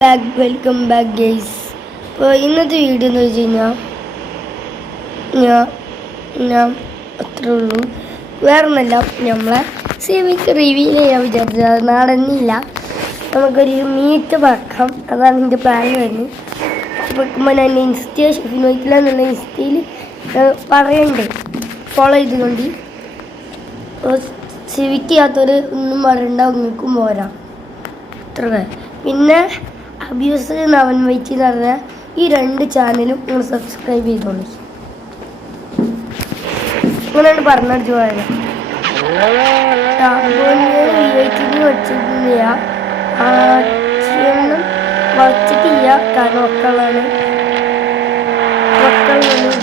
Welcome back guys. അപ്പോൾ ഇന്നത്തെ video എന്ന് വെച്ച് കഴിഞ്ഞാൽ ഞാൻ അത്രേ ഉള്ളൂ. വേറൊന്നല്ല, നമ്മളെ സിവിക്ക് റിവീൽ ചെയ്യാൻ വിചാരിച്ചത് നടന്നില്ല. നമുക്കൊരു മീറ്റ് വെക്കാം, അതാണ് എൻ്റെ പ്ലാൻ വരുന്നത്. വെക്കുമ്പോൾ ഞാൻ ഷെഫിൻ വയ്ക്കില്ല എന്നുള്ള ഇൻസ്റ്റയിൽ പറയണ്ടേ, ഫോളോ ചെയ്തുകൊണ്ട് സിവിക്ക് ചെയ്യാത്തവർ ഒന്നും പറയണ്ട, നിങ്ങൾക്കും പോരാ അത്ര. പിന്നെ അബ്യൂസ് നവൻ വൈറ്റി എന്ന് പറഞ്ഞ ഈ 2 ചാനലും നിങ്ങൾ സബ്സ്ക്രൈബ് ചെയ്തോളൂ. അങ്ങനെയാണ് പറഞ്ഞടിച്ചു പോയത്. വച്ചിട്ടില്ല, കാരണം മക്കളാണ്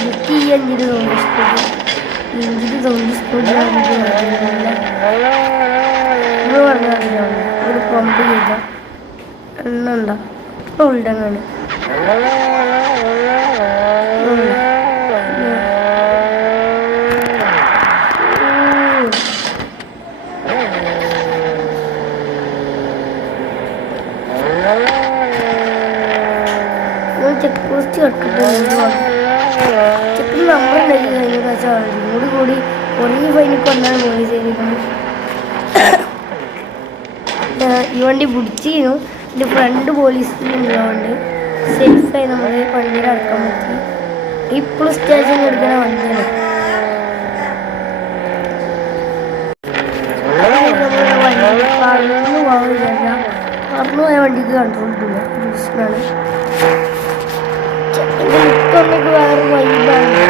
ബുക്ക് ചെയ്യാൻ ഇഞ്ചിരി തോന്നി സ്കൂളിലാണ് പറഞ്ഞാൽ ഒരു പമ്പ് ചെയ്ത എണ്ണുണ്ടോ ഉണ്ടങ്ങനെ. ചെക്ക് പോസ്റ്റ് കിടക്കട്ടെ, ചെക്ക് നമ്മളുണ്ടാക്കി കഴിഞ്ഞ പ്രാവശ്യം കൂടി കുറേ ഫൈനൊക്കെ വന്നാണ് പോലീസ് ചെയ്തിരിക്കുന്നത്. ഈ വണ്ടി പിടിച്ചിരുന്നു, എൻ്റെ ഫ്രണ്ട് പോലീസിലുള്ളതുകൊണ്ട് സേഫായി നമ്മൾ വണ്ടിയിൽ അടക്കാൻ പറ്റി. ഇപ്പോൾ സ്റ്റേഷൻ എടുക്കുന്ന വണ്ടിയാണ്. പറന്നു പോയ വണ്ടിക്ക് കൺട്രോൾ കിട്ടില്ല, പ്രശ്നമാണ്. ഇപ്പൊന്നൊക്കെ വേറെ വൈബാണ്.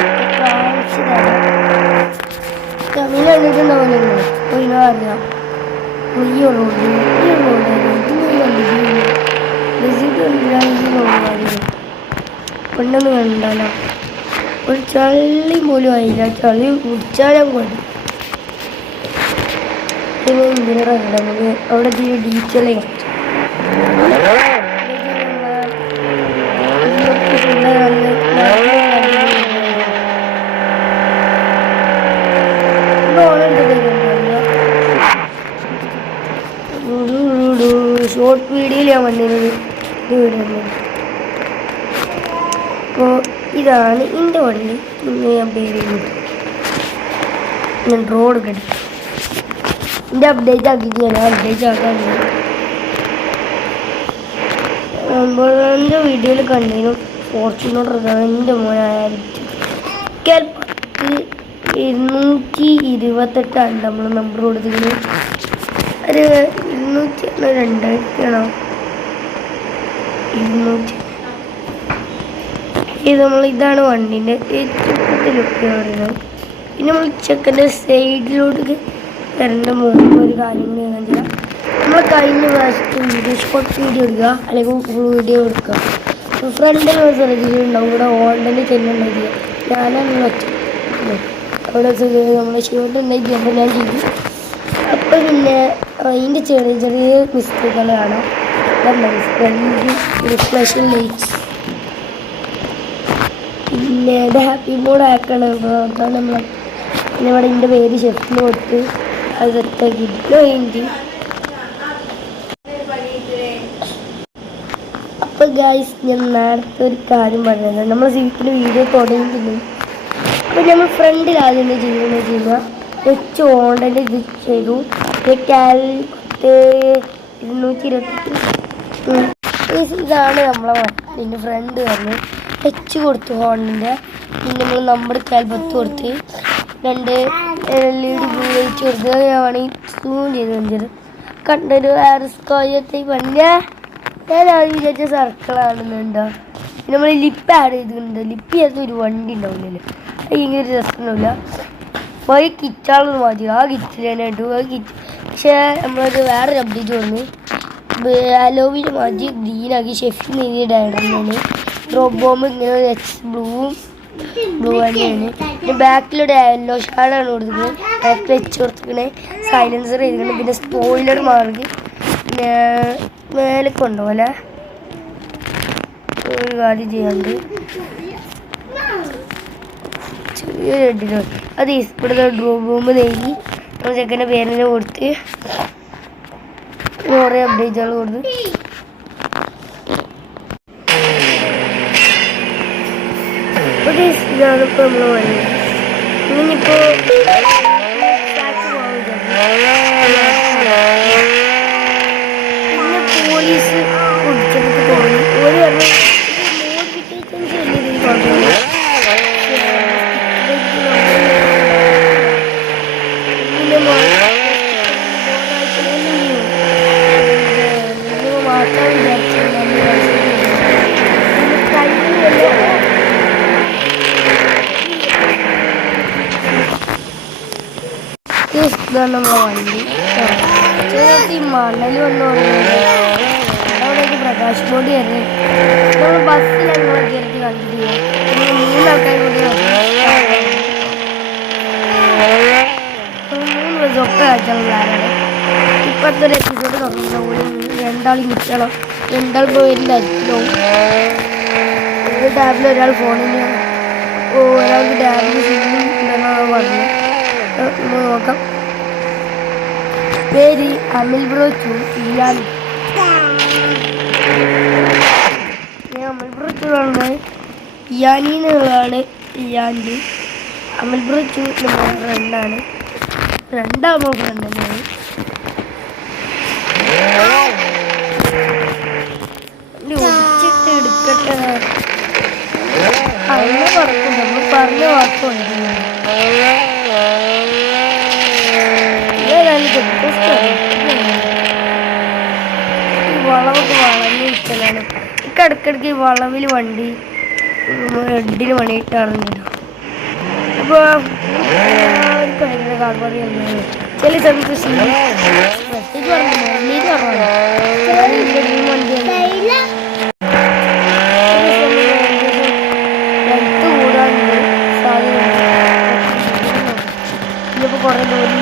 ജമീൻ കണ്ടിട്ടുണ്ടാവില്ല, ഇതിനെ അറിയാം. പെണ്ണൊന്നും കണ്ടാലോ ഒരു ചള്ളി പോലും ആയില്ല. ചളി കുടിച്ചാലും കൊണ്ട് എന്തിനാണ് നമുക്ക് അവിടെ ഡീറ്റെയിലേ ഷോർട്ട് വീഡിയോയിൽ ഞാൻ വന്നിരുന്നത്. അപ്പോൾ ഇതാണ് എൻ്റെ വണ്ടി. ഇന്ന് ഞാൻ പേര് ഞാൻ റോഡ് കടി എൻ്റെ അപ്ഡേറ്റ് ആക്കിയിട്ട് ഞാൻ അപ്ഡേറ്റ് ആക്കാൻ എൻ്റെ വീഡിയോയിൽ കണ്ടിരുന്നു. ഫോർച്യൂണർ എൻ്റെ മോനായിട്ട് 228 നമ്മൾ നമ്പർ കൊടുത്തിരുന്നു. ഒരു 202 ഇത് ഇതാണ് വണ്ടീൻ്റെ ഏറ്റവും ലുക്ക് പറയുന്നത്. പിന്നെ നമ്മൾ ചെക്കൻ്റെ സൈഡിലോട്ട് വരേണ്ട മുമ്പ് ഒരു കാര്യം കൂടി ഞാൻ ചെയ്യാം. നമ്മൾ കഴിഞ്ഞ പ്രാവശ്യത്തെ വീഡിയോ ഷോർട്ട് വീഡിയോ എടുക്കുക, അല്ലെങ്കിൽ വീഡിയോ എടുക്കുക. ഫ്രണ്ടിൽ ശ്രദ്ധിച്ചിട്ടുണ്ടാവും, ഇവിടെ ഓൺലൈനിൽ ചെല്ലുണ്ടായി ഞാനാണ് വെച്ച അവിടെ നമ്മൾ ഷോർട്ട് ഉണ്ടായി ചെയ്യുമ്പോൾ ഞാൻ ചെയ്തു. അപ്പോൾ പിന്നെ അതിൻ്റെ ചെറിയ ചെറിയ മിസ്റ്റേക്കുകൾ കാണാം. റിഫ്ലക്ഷൻ ലൈറ്റ്സ്, പിന്നെ ഇത് ഹാപ്പി മോഡ് ആക്കണം. അതാണ് നമ്മൾ പിന്നെ ഇവിടെ എൻ്റെ പേര് ഷെഫിന് കൊടുത്ത് അത് സെറ്റാക്കി കഴിഞ്ഞിട്ട്. അപ്പോൾ ഗായ്സ്, ഞാൻ നേരത്തെ ഒരു കാര്യം പറഞ്ഞത്, നമ്മൾ സിവിക്കിൽ വീഡിയോ തുടങ്ങിയിട്ടില്ല. അപ്പോൾ നമ്മൾ ഫ്രണ്ടിൽ ആദ്യം ചെയ്യുന്നത് വെച്ച് കഴിഞ്ഞാൽ വെച്ച് ഓണ്ടൻ്റെ ഇത് ചെയ്തു. 228 ഇതാണ് നമ്മളെ വണ്ടിൻ്റെ ഫ്രണ്ട് പറഞ്ഞ് ടച്ച് കൊടുത്തു ഹോണ്ടിൻ്റെ. പിന്നെ നമ്മൾ നമ്മുടെ കാൽപത്ത് കൊടുത്ത് 2 LED ബ്ലൂ ലൈറ്റ് കൊടുത്ത് വേണമെങ്കിൽ സൂം ചെയ്ത് കാണിച്ചത് കണ്ടൊരു സ്കോയത്തെ പണ്ട് ഞാൻ ആദ്യം വിചാരിച്ച സർക്കിളാണെന്നുണ്ടോ. പിന്നെ നമ്മൾ ലിപ്പ് ആഡ് ചെയ്തിട്ടുണ്ട്. ലിപ്പ് ചെയ്യാത്ത ഒരു വണ്ടി ഉണ്ടാവില്ലല്ലോ, അത് ഇങ്ങനെ രസമൊന്നുമില്ല. അപ്പോൾ ഈ കിറ്റാളൊന്നും മതി, ആ കിറ്റിൽ തന്നെ ഇട്ടു. ആ കിറ്റ് പക്ഷേ നമ്മളൊരു വേറൊരു അപ്ഡേറ്റ് വന്നു, അലോവിൽ മാറ്റി ഗ്രീനാക്കി ഷെഫിൻ ഡയറക്റ്റാണ്. ഡ്രോപ്പ് ബോംബ് ഇങ്ങനെ ബ്ലൂ തന്നെയാണ്. പിന്നെ ബാക്കിലൂടെ യെല്ലോ ഷാഡാണ് കൊടുത്തിരിക്കുന്നത്, ബാക്കിൽ വെച്ച് കൊടുത്തിരിക്കണേ. സൈലൻസർ ചെയ്തിരിക്കണം. പിന്നെ സ്പോയിലർ മാർക്ക് പിന്നെ മേലൊക്കെ ഉണ്ടോ അല്ലേ ഒരു കാര്യം ചെയ്യാണ്ട് ചെറിയൊരു എഡിറ്റ് അത് ഇവിടുത്തെ ഡ്രോപ്പ് ബോംബ് നേടി നമ്മൾ ചെക്കൻ്റെ പേരിനെ കൊടുത്ത് കുറേ അപ്ഡേറ്റുകൾ കൊടുത്ത് ഇതാണ് ഇപ്പോൾ നമ്മൾ വഴി. ഇനിയിപ്പോൾ പിന്നെ പോലീസ് പിടിച്ചെടുത്ത് തോന്നി. ഒരു പറഞ്ഞ മോഡിഫിക്കേഷൻസ് വലിയ രീതിയിൽ കുഴപ്പമില്ല. മാറ്റാൻ വിചാരിച്ചു ഇതാണ് നമ്മളെ വണ്ടി. ഈ മണൽ വന്ന് അവിടേക്ക് പ്രകാശ് ബോർഡ് കയറി നമ്മൾ ബസ്സിൽ ഞങ്ങൾ കയറി കണ്ടിട്ടില്ല. 3 ആൾക്കാർ കൂടി 3 ബസ്സൊക്കെ കാഴ്ചകളാണ്. ഇപ്പോഴത്തെ ഒരു എപ്പിസോഡ് തുടങ്ങുന്ന പോലെ 2 ആൾ കിട്ടണം. 2 ആൾ പോയിട്ടുണ്ട്. ഒരു ടാബിൽ ഒരാൾ ഫോണിന് ഒരാൾക്ക് ടാബിൽ സിമ്മിങ് ഉണ്ടെന്നാണ് പറഞ്ഞത്. നോക്കാം. പേര് Amil bro Ian. Amil bro ആണ് ഇയാനിന്നുള്ളതാണ്. ഇയാൻ്റെ അമിൽ ബ്രോ നമ്മുടെ ഫ്രണ്ടാണ്. ഫ്രണ്ടാകുമ്പോൾ ഫ്രണ്ട് തന്നെയാണ്. ഒടിച്ചിട്ട് എടുക്കട്ടെ അങ്ങനെ പറക്കും. നമ്മൾ പറഞ്ഞ വാക്കുണ്ട്. ഈ വളവൊക്കെ വളഞ്ഞു നിൽക്കലാണ്. ഇടയ്ക്കിടയ്ക്ക് ഈ വളവിൽ വണ്ടി ഹെഡിന് പണിയിട്ട് അറിഞ്ഞില്ല. അപ്പോൾ ഭയങ്കര കാർബറിയാണ്. ചില സമയത്ത് പ്രത്യേകിച്ച് പറഞ്ഞു നീര് പറഞ്ഞു ഹെൽത്ത് കൂടാണ്ട് സാധ്യത. ഇതിപ്പോൾ കുറേ ദൂരം